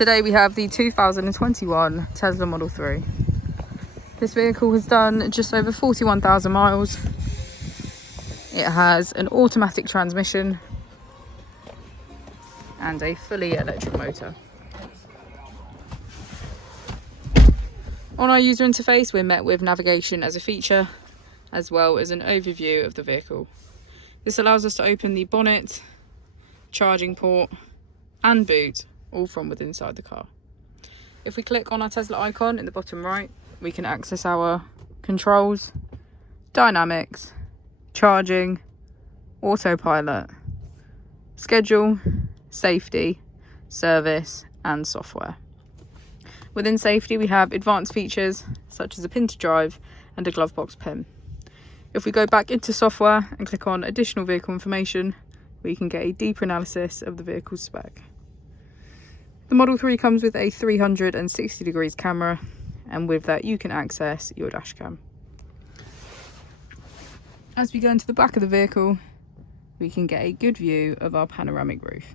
Today we have the 2021 Tesla Model 3. This vehicle has done just over 41,000 miles. It has an automatic transmission and a fully electric motor. On our user interface, we're met with navigation as a feature, as well as an overview of the vehicle. This allows us to open the bonnet, charging port and boot, all from within inside the car. If we click on our Tesla icon in the bottom right, we can access our controls, dynamics, charging, autopilot, schedule, safety, service and software. Within safety, we have advanced features such as a pin to drive and a glove box pin. If we go back into software and click on additional vehicle information, we can get a deeper analysis of the vehicle's spec. The Model 3 comes with a 360 degrees camera, and with that you can access your dash cam. As we go into the back of the vehicle, we can get a good view of our panoramic roof.